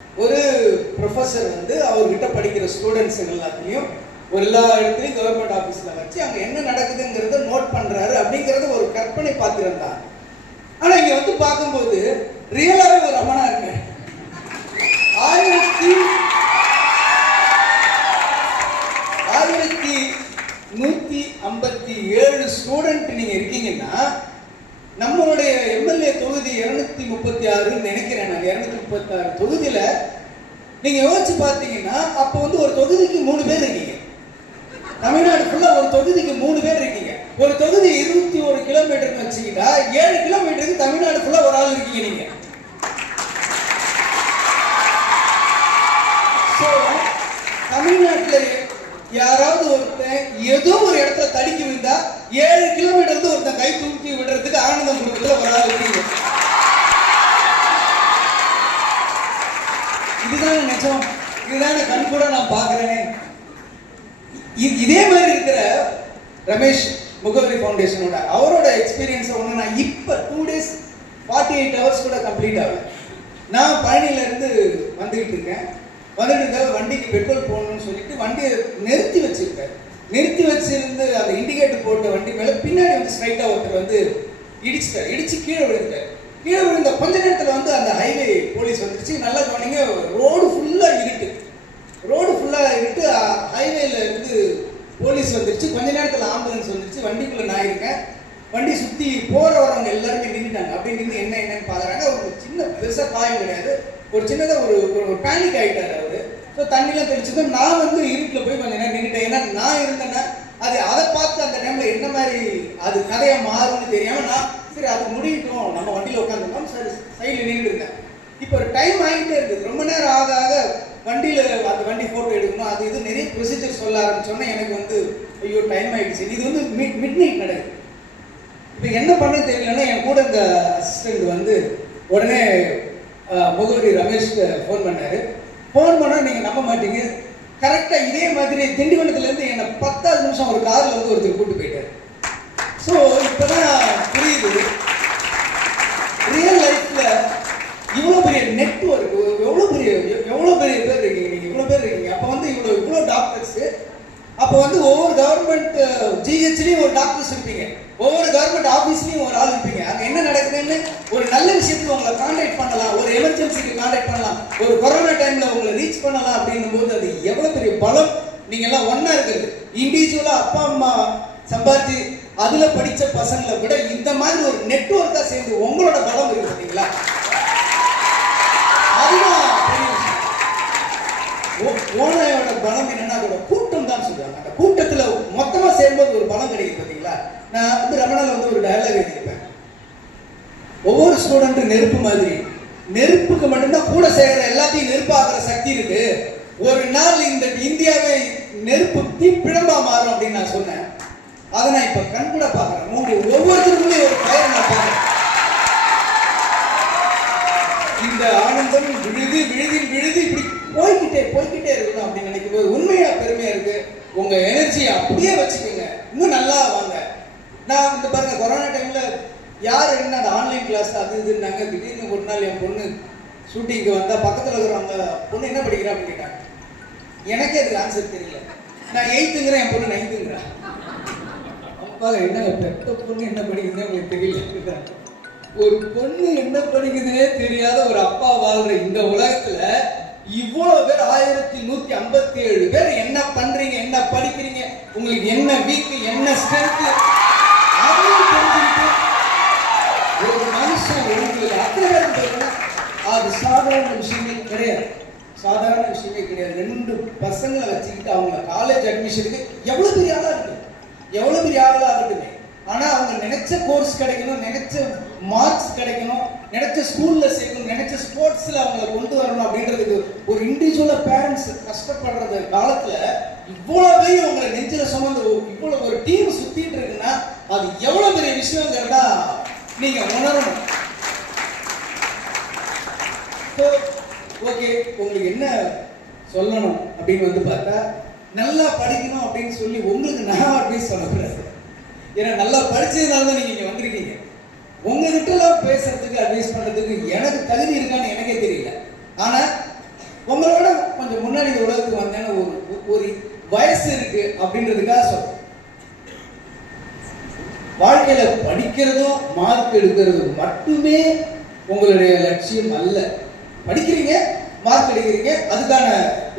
ஒரு ப்ரொஃபஸர் வந்து அவர்கிட்ட படிக்கிற ஸ்டூடெண்ட்ஸ் எல்லாத்தையும் எல்லா இடத்துலையும் கவர்மெண்ட் ஆஃபீஸில் வச்சு அங்கே என்ன நடக்குதுங்கிறத நோட் பண்ணுறாரு அப்படிங்கிறது ஒரு கற்பனை பாத்திரம் தான். ஆனால் இங்கே வந்து பார்க்கும்போது ரியலாகவே ஒரு அம்மனா இருக்கு. 1157 ஸ்டூடெண்ட் நீங்க இருக்கீங்கன்னா நம்மளுடைய எம்எல்ஏ தொகுதி 236 நினைக்கிறேன் நான். 236 தொகுதியில நீங்க யோசிச்சு பார்த்தீங்கன்னா அப்போ வந்து ஒரு தொகுதிக்கு 3 பேர் இருக்கீங்க. தமிழ்நாடு ஃபுல்லா ஒரு தொகுதிக்கு 3 பேர் இருக்கீங்க. ஒரு தொகுதி 21 கிலோமீட்டர்னு வச்சுக்கிட்டா 7 கிலோமீட்டருக்கு தமிழ்நாடு ஃபுல்லா ஒரு ஆள் இருக்கீங்க நீங்க. தமிழ்நாட்டில் யாராவது ஒருத்தன் ஏதோ ஒரு இடத்துல தடிக்கி விழுந்தா 7 கிலோமீட்டர் ஒருத்தன் கை தூக்கி விடுறதுக்கு ஆனந்தம் கொடுக்கறதுல ஒரு ஆள் இருக்கீங்க. இதுதானே நிஜம், இதுதானே கண் கூட நான் பாக்குறேனே. இதே மாதிரி இருக்கிற ரமேஷ் முகவரி ஃபவுண்டேஷனோட அவரோட எக்ஸ்பீரியன்ஸ் ஒன்று நான் இப்போ 2 days 48 hours கூட கம்ப்ளீட் ஆகல. நான் பழனியில இருந்து வந்துகிட்டு இருக்கேன். வந்துட்டு வண்டிக்கு பெட்ரோல் போடணும்னு சொல்லிட்டு வண்டியை நிறுத்தி வச்சிருக்காரு. நிறுத்தி வச்சிருந்து அந்த இண்டிகேட்டர் போட்ட வண்டி மேல பின்னாடி வந்து ஸ்ட்ரைட்டா ஒருத்தர் வந்து இடிச்சிட்டார். இடிச்சு கீழே விழுந்தார். கீழே விழுந்த கொஞ்ச நேரத்தில் வந்து அந்த ஹைவே போலீஸ் வந்துருச்சு. நல்லா கவனிங்க, ரோடு ஃபுல்லா இருட்டு. ரோடு ஃபுல்லா இருட்டு. ஹைவேல இருந்து போலீஸ் வந்துருச்சு. கொஞ்ச நேரத்தில் ஆம்புலன்ஸ் வந்துருச்சு. வண்டிக்குள்ள நான் இருக்கேன். வண்டி சுத்தி போற வரவங்க எல்லாருமே நின்றுட்டாங்க. அப்படி நின்று என்னன்னு பாக்குறாங்க. ஒரு சின்ன பெருசா காயம் கிடையாது. ஒரு சின்னதாக ஒரு பேனிக் ஆகிட்டார் அவரு. ஸோ தண்ணிலாம் தெளிச்சதும் நான் வந்து இருட்டில் போய் கொஞ்சம் நேரம் நின்றுட்டேன். ஏன்னா நான் இருந்தேன்னா அதை பார்த்து அந்த டைமில் என்ன மாதிரி அது கதையாக மாறும்னு தெரியாமல் நான் சரி அது முடியட்டும் நம்ம வண்டியில் உட்காந்துருந்தோம். சரி சைடில் நின்றுட்டு இருந்தேன். இப்போ ஒரு டைம் ஆகிட்டே இருக்குது. ரொம்ப நேரம் ஆக ஆக வண்டியில் அந்த வண்டி ஃபோட்டோ எடுக்கணும் அது இது நிறைய ப்ரொசீஜர் சொல்ல ஆரம்பிச்சோன்னா எனக்கு வந்து ஐயோ டைம் ஆகிடுச்சு. இது வந்து மிட் நைட் நடக்குது. இப்போ என்ன பண்ண தெரியலன்னா என் கூட இந்த அசிஸ்டன்ட் வந்து உடனே முகவரி ரமேஷ்க்கு ஃபோன் பண்ணாரு. ஃபோன் பண்ணால் நீங்கள் நம்ப மாட்டீங்க, கரெக்டாக இதே மாதிரி திண்டிவனத்துலேருந்து என்னை 10 நிமிஷம் ஒரு காரில் வந்து ஒருத்தர் கூப்பிட்டு போயிட்டார். ஸோ இப்போ தான் புரியுது ரியல் லைஃப்பில் இவ்வளோ பெரிய நெட்வொர்க், எவ்வளோ பெரிய பேர் இருக்கீங்க. நீங்கள் இவ்வளோ பேர் இருக்கீங்க. அப்போ வந்து இவ்வளோ டாக்டர்ஸு. அப்போ வந்து ஒவ்வொரு கவர்மெண்ட் ஜிஹெச்லையும் ஒரு டாக்டர்ஸ் இருப்பீங்க. ஒவ்வொரு கவர்மெண்ட் ஆஃபீஸ்லையும் ஒரு ஆள் இருப்பீங்க. அங்கே என்ன நடக்குதுன்னு ஒரு நல்ல விஷயத்துக்கு உங்களை கான்டாக்ட் பண்ணலாம், ஒரு எமர்ஜென்சிக்கு கான்டாக்ட் பண்ணலாம், ஒரு கொரோனா டைமில் உங்களை ரீச் பண்ணலாம். அப்படின்னும் போது அது எவ்வளோ பெரிய பலம். நீங்கள் எல்லாம் ஒன்றா இருக்குது. இண்டிவிஜுவலாக அப்பா அம்மா சம்பாதிச்சு அதில் படித்த பசங்களை விட இந்த மாதிரி ஒரு நெட்வொர்க்காக சேர்ந்து உங்களோட பலம் இருக்கு பார்த்தீங்களா, அதுதான் பெரிய விஷயம். ஓனாயோட பலம் என்னன்னா அதோட கூட்டம் தான் சொல்றாங்க. அந்த கூட்டத்துல மொத்தமா சேரும்போது ஒரு பலம் கிடைக்குது பார்த்தீங்களா. நான் வந்து ரமணால வந்து ஒரு டயலாக் எழுதியிருப்பேன். ஒவ்வொரு ஸ்டூடெண்ட் நெருப்பு மாதிரி, நெருப்புக்கு மட்டும்தான் கூட சேர்கிற எல்லாத்தையும் நெருப்பாக்குற சக்தி இருக்கு. ஒரு நாள் இந்த இந்தியாவை நெருப்பு தீப்பிழம்பா மாறும் அப்படின்னு நான் சொன்னேன். அதை நான் இப்ப கண் கூட பாக்குறேன். ஒவ்வொருத்தருக்குமே ஒரு பெயர் நான் பாக்குறேன். இந்த ஆனந்தம் விழுது விழுதி விழுதி இப்படி போய்கிட்டே இருக்கணும் அப்படின்னு நினைக்கும் போது உண்மையா பெருமையா இருக்கு. உங்க எனர்ஜியை அப்படியே வச்சுக்கோங்க, இன்னும் நல்லா வாங்க. நான் வந்து பாருங்க கொரோனா டைம்ல யார் என்ன அந்த ஆன்லைன் கிளாஸ் அது இதுன்னாங்க. திடீர்னு ஒரு நாள் என் பொண்ணு ஷூட்டிங்க்கு வந்தா பக்கத்தில் இருக்கிறவங்க பொண்ணு என்ன படிக்கிறா அப்படின்னு கேட்டாங்க. எனக்கே அதுக்கு ஆன்சர் தெரியல. நான் 8ங்கிறேன், என் பொண்ணு 9ங்கிறா. அப்பா என்ன பெத்த பொண்ணு என்ன படிக்குதுன்னு உங்களுக்கு தெரியல. ஒரு பொண்ணு என்ன படிக்குதுன்னே தெரியாத ஒரு அப்பா வாழ்ற இந்த உலகத்துல இவ்வளவு பேர் 1157 பேர் என்ன பண்றீங்க, என்ன படிக்கிறீங்க, உங்களுக்கு என்ன வீக், என்ன ஸ்ட்ரென்த் தெரிஞ்சுக்கிட்டு ஒரு மனுஷன் உங்களுக்கு அக்கறை அது சாதாரண விஷயமே கிடையாது. சாதாரண விஷயமே கிடையாது. 2 பசங்களை வச்சுக்கிட்டு அவங்க காலேஜ் அட்மிஷனுக்கு எவ்வளவு பெரிய ஆளா இருக்கு, எவ்வளவு பெரிய ஆளா இருக்கட்டுமே. ஆனா அவங்க நினைச்ச கோர்ஸ் கிடைக்கணும், நினைச்ச மார்க்ஸ் கிடைக்கணும், நினைச்ச ஸ்கூல்ல சேர்க்கணும், நினைச்ச ஸ்போர்ட்ஸ்ல அவங்களை கொண்டு வரணும் அப்படின்றதுக்கு ஒரு இண்டிவிஜுவலா பேரண்ட்ஸ் கஷ்டப்படுறது காலத்துல இவ்வளவு உங்களை நெஞ்சில சுமந்து இவ்வளவு ஒரு டீம் சுத்திட்டு இருக்குன்னா அது எவ்வளவு பெரிய விஷயங்கிறதா நீங்க உணரணும். ஓகே, உங்களுக்கு என்ன சொல்லணும் அப்படின்னு வந்து பார்த்தா நல்லா படிக்கணும் அப்படின்னு சொல்லி உங்களுக்கு நான் அட்வைஸ் சொல்லக்கூடாது. ஏன்னா நல்லா படிச்சதுனால தான் நீங்க இங்க வந்திருக்கீங்க. உங்ககிட்ட எல்லாம் பேசுறதுக்கு அட்வைஸ் பண்றதுக்கு எனக்கு தகுதி இருக்கான்னு எனக்கே தெரியல. ஆனா உங்களோட கொஞ்சம் முன்னாடி உலகத்துக்கு வந்தேன்னு ஒரு வயசு இருக்கு அப்படின்றதுக்காக சொல்றேன். வாழ்க்கையில படிக்கிறதும் மார்க் எடுக்கிறதும் மட்டுமே உங்களுடைய லட்சியம் அல்ல. படிக்கிறீங்க, மார்க் எடுக்கிறீங்க, அதுக்கான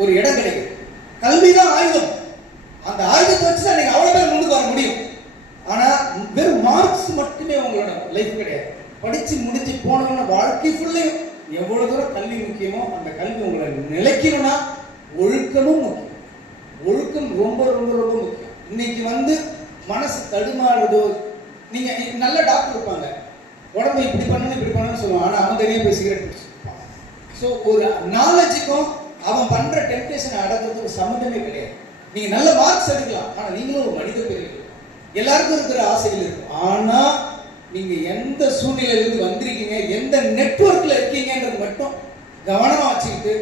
ஒரு இடம் கிடைக்கும். கல்விதான் ஆயுதம். அந்த ஆயுதத்தை வச்சு தான் நீங்க அவ்வளவு பேர் முன்னுக்கு வர முடியும். ஆனா வெறும் மார்க்ஸ் மட்டுமே உங்களோட லைஃப் கிடையாது. படிச்சு முடிச்சு போனோம்னா வாழ்க்கை ஃபுல்லையும் எவ்வளவு தூரம் கல்வி முக்கியமோ அந்த கல்வி உங்களை நிலைக்கணும்னா ஒழுக்கமும் முக்கியம். ஒழுக்கம் ரொம்ப ரொம்ப ரொம்ப முக்கியம். இன்னைக்கு மனசு தடுமாறுதோ, நீங்க நல்ல டாக்டர் இருப்பாங்க, உடம்பு இப்படி பண்ணணும்னு சொல்லுவாங்க, ஆனா அவன் தனியாக போய் சிகரெட் பிடிச்சிருப்பான். ஸோ ஒரு நாலேஜுக்கும் அவன் பண்ற டெம்டேஷனை அடக்கிறதுக்கு சம்மந்தமே கிடையாது. நீங்க நல்ல மார்க்ஸ் எடுக்கலாம், ஆனா நீங்களும் ஒரு மனித பிறகு. எல்லாருக்கும் இருக்கிற ஆசைகள் இருக்கும். ஆனா நீங்க எந்த சூழ்நிலையிலிருந்து வந்திருக்கீங்க, எந்த நெட்வொர்க்ல இருக்கீங்கன்றது மட்டும் கவனமா வச்சுக்கிட்டு,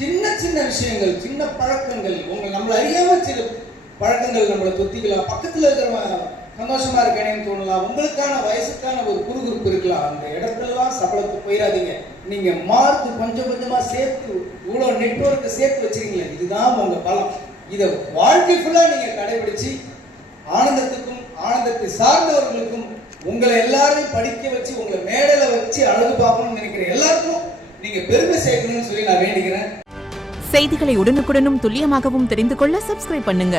சின்ன சின்ன விஷயங்கள், சின்ன பழக்கங்கள், நம்மள அறியாம சில பழக்கங்கள் நம்மளை தொத்திக்கலாம். பக்கத்துல இருக்கிற சந்தோஷமா இருக்கேன்னு தோணலாம். உங்களுக்கான வயசுக்கான ஒரு குறுகுறுப்பு இருக்கலாம். அந்த இடத்துலலாம் சபலத்துக்கு போயிடாதீங்க. நீங்க மார்க் கொஞ்சம் கொஞ்சமா சேர்த்து இவ்வளவு நெட்வொர்க்கை சேர்த்து வச்சிருக்கீங்களே, இதுதான் உங்க பலம். இதை வாழ்க்கை ஃபுல்லா நீங்க கடைபிடிச்சு ஆனந்தத்துக்கும் ஆனந்தத்தை சார்ந்தவர்களுக்கும் உங்களை எல்லாரையும் படிக்க வச்சு உங்களை மேடையில வச்சு அழகு பார்க்கணும்னு நினைக்கிற எல்லாருக்கும் நீங்க பெருமை சேர்க்கணும்னு சொல்லி நான் வேண்டிக்கிறேன். செய்திகளை உடனுக்குடனும் துல்லியமாகவும் தெரிந்து கொள்ள சப்ஸ்கிரைப் பண்ணுங்க.